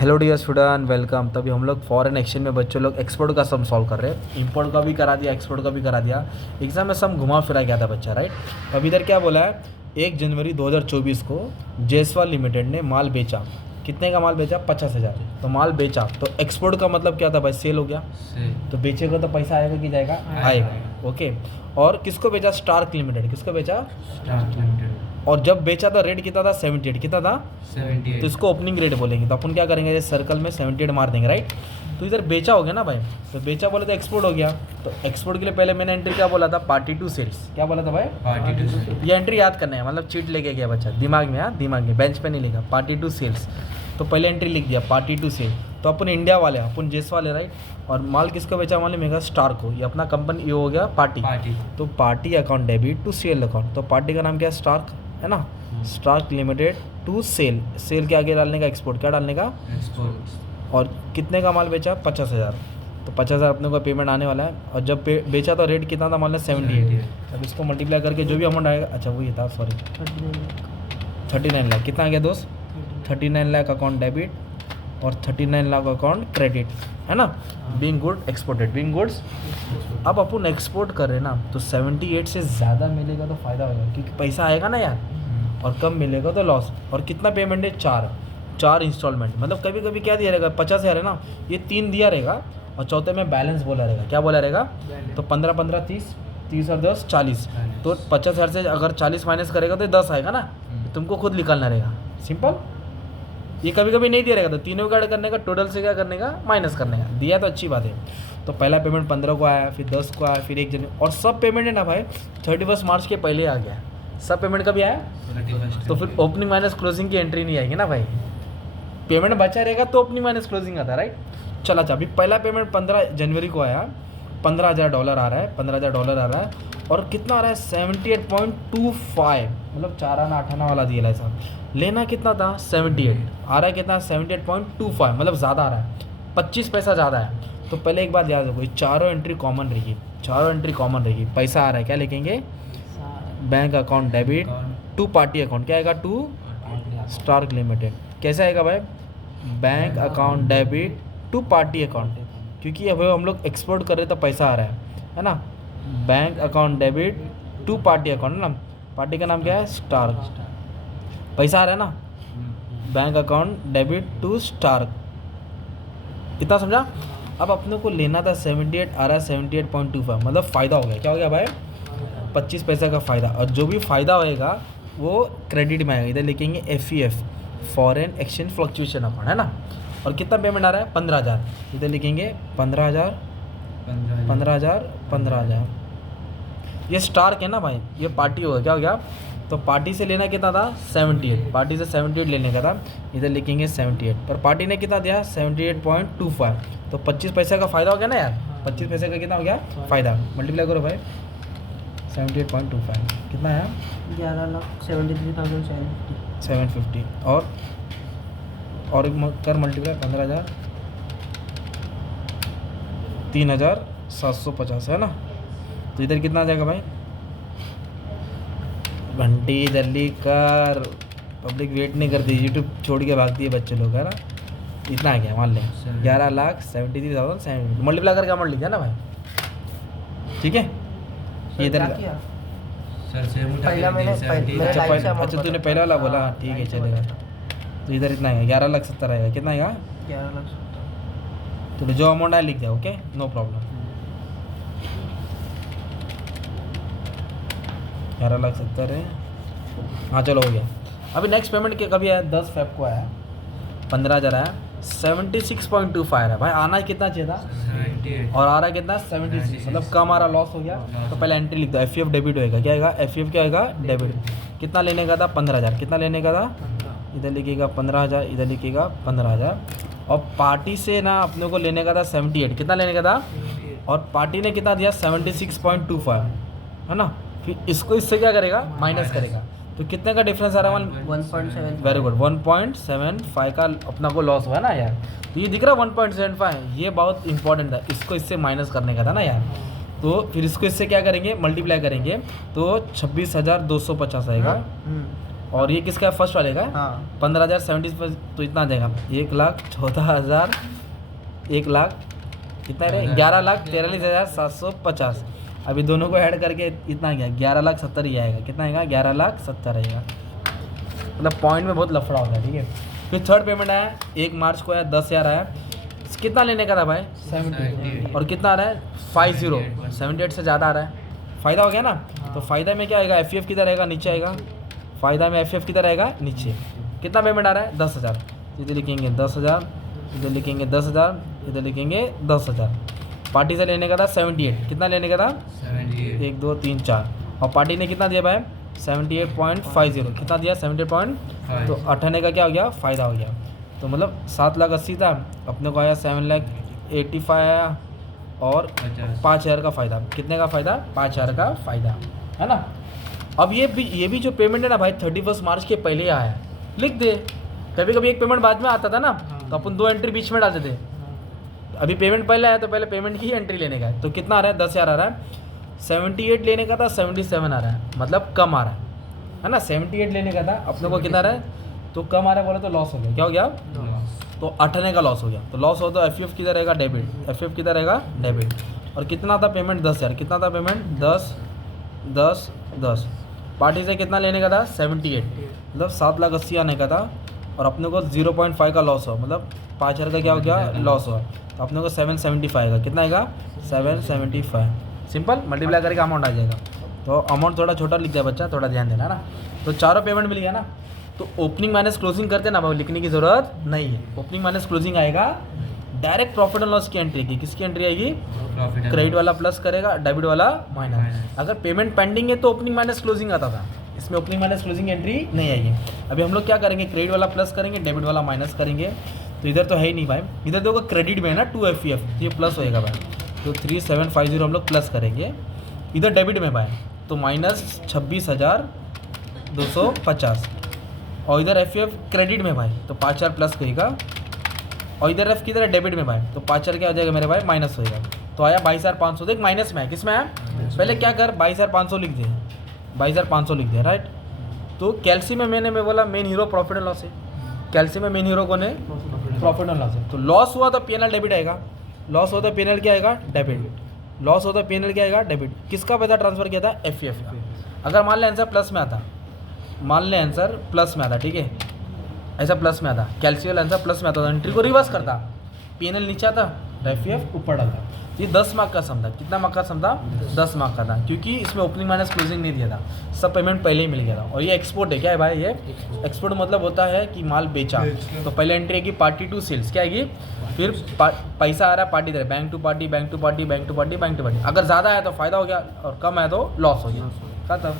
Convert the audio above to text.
Hello dear student, welcome. तभी हम लोग फॉरेन एक्सचेंज में बच्चों लोग एक्सपोर्ट का सम सॉल्व कर रहे हैं। इंपोर्ट का भी करा दिया, एक्सपोर्ट का भी करा दिया। एग्जाम में सम घुमा फिरा गया था बच्चा, राइट। अब इधर क्या बोला है, 1 जनवरी 2024 को जायसवाल लिमिटेड ने माल बेचा। कितने का माल बेचा? 50,000। तो माल बेचा तो एक्सपोर्ट का मतलब क्या था भाई? सेल हो गया। तो बेचेगा तो पैसा आएगा कि जाएगा? आएगा। ओके। और किसको बेचा? Stark limited. किसको बेचा? Stark limited. और जब बेचा था रेट कितना था? 78। कितना था? 78। तो इसको ओपनिंग रेट बोलेंगे। तो अपन क्या करेंगे, जैसे सर्कल में 78 मार देंगे, राइट। तो इधर बेचा हो गया ना भाई, तो बेचा बोले तो एक्सपोर्ट हो गया। तो एक्सपोर्ट के लिए पहले मैंने एंट्री क्या बोला था? Party to sales. क्या बोला था भाई? Party to sale. ये एंट्री याद करना है, मतलब चीट लेके गया बच्चा दिमाग में। हाँ, दिमाग में, बेंच पे नहीं लिखा। Party to sales. तो पहले एंट्री लिख दिया पार्टी टू सेल। तो अपन इंडिया वाले, अपन जेस वाले, राइट। और माल किसको बेचा? मालूम है? स्टार को। ये अपना कंपनी, ये हो गया पार्टी। तो party account debit to sale account. तो पार्टी का नाम क्या है? स्टार्क, है ना। Stark limited to sale. Sale के आगे डालने का एक्सपोर्ट। क्या डालने का? एक्सपोर्ट। और कितने का माल बेचा? 50,000। तो 50,000 अपने को पेमेंट आने वाला है। और जब बेचा तो रेट कितना था? मान लो 78। अब इसको मल्टीप्लाई करके जो भी अमाउंट आएगा, अच्छा वही था, सॉरी, 39 लाख। कितना आ गया दोस्त? 39 लाख अकाउंट डेबिट और 39 लाख अकाउंट क्रेडिट, है ना। Being good exported, being goods. अब अपन एक्सपोर्ट कर रहे हैं ना, तो 78 से ज़्यादा मिलेगा तो फ़ायदा होगा, क्योंकि पैसा आएगा ना यार। और कम मिलेगा तो लॉस। और कितना पेमेंट है? 4 इंस्टॉलमेंट। मतलब कभी कभी क्या दिया रहेगा? 50,000 है ना, ये 3 दिया रहेगा और चौथे में बैलेंस बोला रहेगा। क्या बोला रहेगा? तो 15-15 30, 30 और 10 40। तो 50,000 से अगर 40 माइनस करेगा तो 10 आएगा ना। तुमको खुद निकालना रहेगा, सिंपल। ये कभी कभी नहीं दिया रहेगा, तो तीनों का ऐड करने का, टोटल से क्या करने का? माइनस करने का। दिया तो अच्छी बात है। तो पहला पेमेंट 15 को आया, फिर 10 को आया, फिर 1 जनवरी। और सब पेमेंट है ना भाई 31 मार्च के पहले आ गया। सब पेमेंट कभी आया? 31। तो फिर ओपनिंग माइनस क्लोजिंग की एंट्री नहीं आएगी ना भाई। पेमेंट बचा रहेगा तो ओपनिंग माइनस क्लोजिंग आता है, राइट। चला, अच्छा, अभी पहला पेमेंट 15 जनवरी को आया। $15,000 आ रहा है, $15,000 आ रहा है। और कितना आ रहा है? 78.25। मतलब 4 आना 8 आना वाला दिया ऐसा। लेना कितना था? 78। आ रहा है कितना? 78.25। मतलब ज़्यादा आ रहा है, 25 पैसा ज़्यादा है। तो पहले एक बात याद रखो, ये चारों एंट्री कॉमन रहेगी। चारों एंट्री कॉमन रहेगी। पैसा आ रहा है, क्या लिखेंगे? Bank account debit to party account. क्या आएगा? To Stark limited. कैसे आएगा भाई? Bank account debit to party account, क्योंकि अब हम लोग एक्सपोर्ट कर रहे तो पैसा आ रहा है ना। Bank account debit to party account, है ना। पार्टी का नाम क्या है? स्टार्क। पैसा आ रहा है ना। Bank account debit to Stark. इतना समझा? अब अपने को लेना था 78, आ रहा है 78.25। मतलब फ़ायदा हो गया। क्या हो गया भाई? 25 पैसे का फ़ायदा। और जो भी फ़ायदा होएगा वो क्रेडिट में आएगा। इधर लिखेंगे FEF, foreign exchange fluctuation account, है ना। और कितना पेमेंट आ रहा है? 15,000। इधर लिखेंगे 15,000, 15,000, 15,000। ये स्टार्क है ना भाई, ये पार्टी होगा। क्या हो गया? तो पार्टी से लेना कितना था? 78। पार्टी से 78 लेने का था। इधर लिखेंगे 78। पर पार्टी ने कितना दिया? 78.25। तो 25 पैसे का फ़ायदा हो गया ना यार। 25 पैसे का कितना हो गया? फ़ायदा। मल्टीप्लाई करो भाई, 78.25 कितना है? 11,73,750। और कर मल्टीप्लाई 15,000, 3,750, है ना। तो इधर कितना आ जाएगा भाई? घंटी जल्दी कर, पब्लिक वेट नहीं करती, यूट्यूब छोड़ के भागती है बच्चे लोग, है ना। इतना आ गया, मान लें 11,73,750। मल्टीप्लाई करके अमाउंट लिख दिया ना भाई, ठीक है। ये इधर सर से पहला मैंने अच्छा तूने पहला वाला बोला, हाँ, ठीक है, चलेगा। तो इधर इतना है, 11,70,000 आएगा। कितना आएगा? 11,70,000। तो जो अमाउंट आया लिख दिया, ओके, नो प्रॉब्लम। 11,70,000 है, हाँ चलो हो गया। अभी नेक्स्ट पेमेंट के कभी आया? 10 फेब को आया, 15,000 आया, 76.25 आ रहा है भाई। आना ही कितना चाहिए था? 78। और आ रहा है कितना? 76। मतलब कम आ रहा, लॉस हो गया। तो पहले एंट्री लिख दो, FEF डेबिट होएगा। क्या आएगा? FEF क्या आएगा? डेबिट। कितना लेने का था? 15,000। कितना लेने का था? इधर लिखिएगा 15,000, इधर लिखिएगा 15,000। और पार्टी से ना अपने को लेने का था 78। कितना लेने का था? और पार्टी ने कितना दिया? 76.25, है ना। फिर इसको इससे क्या करेगा? माइनस करेगा। तो कितने का डिफरेंस आ रहा है? 1.7। वेरी गुड, 1.75 का अपना को लॉस हुआ ना यार। तो ये दिख रहा है 1.75, ये बहुत इंपॉर्टेंट था। इसको इससे माइनस करने का था ना यार। तो फिर इसको इससे क्या करेंगे? मल्टीप्लाई करेंगे तो 26,250 आएगा। और ये किसका है? फर्स्ट वाले का है। हाँ 15,070 तो इतना आ जाएगा 1,14,000 1,00,000 कितना है? 11,43,750। अभी दोनों को ऐड करके इतना गया 11,70,000 ही आएगा। कितना आएगा? 11,70,000 आएगा। मतलब पॉइंट में बहुत लफड़ा होता है, ठीक है। फिर थर्ड पेमेंट आया 1 मार्च को आया 10,000 आया। कितना लेने का था भाई? 78 और कितना आ रहा है? 50 78 से ज़्यादा आ रहा है। फ़ायदा हो गया ना। तो फ़ायदा में क्या आएगा? एफ किधर रहेगा? नीचे आएगा। फ़ायदा में एफ किधर रहेगा? नीचे। कितना पेमेंट आ रहा है? 10,000। इधर लिखेंगे 10,000, इधर लिखेंगे 10,000, इधर लिखेंगे 10,000। पार्टी से लेने का था 78। कितना लेने का था? 78 1 2 3 4। और पार्टी ने कितना दिया भाई? 78.50। कितना दिया? 78 तो 98 का क्या हो गया? फ़ायदा हो गया। तो मतलब 7,80,000 था, अपने को आया 7,85,000 आया और 50 5,000 का फ़ायदा। कितने का फ़ायदा? 5,000 का फ़ायदा, है ना। अब ये भी जो पेमेंट है ना भाई 31 मार्च के पहले आया है। लिख दे। कभी कभी एक पेमेंट बाद में आता था ना, तो अपन 2 एंट्री बीच में डालते थे। अभी पेमेंट पहले आया तो पहले पेमेंट की एंट्री लेने का है। तो कितना आ रहा है? 10,000 आ रहा है। 78 लेने का था 77 आ रहा है, मतलब कम आ रहा है ना। 78 लेने का था, अपने को कितना आ रहा है? तो कम आ रहा है, बोले तो लॉस हो गया। क्या हो गया? तो 98 का लॉस हो गया। तो लॉस हो तो एफ किधर रहेगा? डेबिट। एफ किधर रहेगा? डेबिट। और कितना था पेमेंट? 10,000। कितना था पेमेंट? 10 10 10। पार्टी से कितना लेने का था? 78, मतलब 7,80,000 आने का था। और अपने को 0.5 का लॉस हो, मतलब 5,000 का क्या हो गया? लॉस हुआ। तो अपने को 775 आएगा। कितना आएगा? 775। सिंपल मल्टीप्लाई करके अमाउंट आ जाएगा। तो अमाउंट थोड़ा छोटा लिख दिया बच्चा, थोड़ा ध्यान देना ना। तो चारों पेमेंट मिल गया ना। तो ओपनिंग माइनस क्लोजिंग करते ना भाई, लिखने की ज़रूरत नहीं है। ओपनिंग माइनस क्लोजिंग आएगा डायरेक्ट प्रॉफिट एंड लॉस की एंट्री की। किसकी एंट्री आएगी? प्रॉफिट क्रेडिट वाला प्लस करेगा, डेबिट वाला माइनस। अगर पेमेंट पेंडिंग है तो ओपनिंग माइनस क्लोजिंग आता था, इसमें ओपनिंग माइनस क्लोजिंग एंट्री नहीं आएगी। अभी हम लोग क्या करेंगे? क्रेडिट वाला प्लस करेंगे, डेबिट वाला माइनस करेंगे। तो इधर तो है ही नहीं भाई, इधर देखो क्रेडिट में है ना 2 FF, तो ये प्लस होएगा भाई। तो 3750 हम लोग प्लस करेंगे। इधर डेबिट में भाई तो माइनस 26,250। और इधर FF क्रेडिट में भाई तो 5,000 प्लस होएगा। और इधर एफ किधर है? डेबिट में भाई तो 5,000 क्या हो जाएगा मेरे भाई? माइनस होएगा। तो आया 22,500। देख माइनस में है, किस में है? पहले क्या कर 22,500 लिख दे, 22,500 लिख दे, राइट। तो कैल्सी में मैं बोला main hero profit and loss है। कैल्सी में मेन हीरो कौन है? प्रॉफिट एंड लॉस है। तो लॉस हुआ तो P&L डेबिट आएगा, लॉस होता है P&L क्या आएगा? डेबिट। लॉस होता है P&L क्या आएगा? डेबिट। किसका पैसा ट्रांसफर किया था? FF का। अगर मान ले आंसर प्लस में आता, मान ले आंसर प्लस में आता, ठीक है, ऐसा प्लस में आता, कैल्सी वाला आंसर प्लस में आता तो एंट्री को रिवर्स करता, P&L नीचे आता, FF ऊपर डालता। ये 10 मार्क का सम था। कितना मार्क का सम था? 10 मार्क का था, क्योंकि इसमें ओपनिंग माइनस क्लोजिंग नहीं दिया था, सब पेमेंट पहले ही मिल गया था। और ये एक्सपोर्ट है। क्या है भाई? ये एक्सपोर्ट मतलब होता है कि माल बेचा। तो पहले एंट्री आएगी पार्टी टू सेल्स, क्या आएगी? फिर पैसा आ रहा है पार्टी दे, bank to party, bank to party, bank to party, bank to party. अगर ज़्यादा आया तो फ़ायदा हो गया और कम आया तो लॉस हो गया, खत्म।